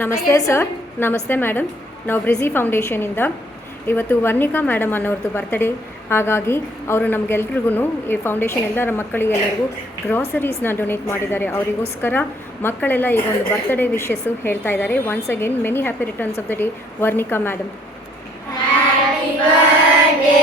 ನಮಸ್ತೆ ಸರ್. ನಮಸ್ತೆ ಮೇಡಮ್. ನಾವು ಬ್ರಿಜಿ ಫೌಂಡೇಶನಿಂದ ಇವತ್ತು ವರ್ಣಿಕಾ ಮೇಡಮ್ ಅನ್ನೋರ್ದು ಬರ್ತ್ಡೇ. ಹಾಗಾಗಿ ಅವರು ನಮಗೆಲ್ರಿಗೂ ಈ ಫೌಂಡೇಶನ್ ಎಲ್ಲರ ಮಕ್ಕಳಿಗೆಲ್ಲರಿಗೂ ಗ್ರಾಸರೀಸ್ನ ಡೊನೇಟ್ ಮಾಡಿದ್ದಾರೆ. ಅವರಿಗೋಸ್ಕರ ಮಕ್ಕಳೆಲ್ಲ ಈಗ ಒಂದು ಬರ್ತ್ಡೇ ವಿಶಸ್ಸು ಹೇಳ್ತಾ ಇದ್ದಾರೆ. Once again many happy returns of the day Varnika madam. Happy birthday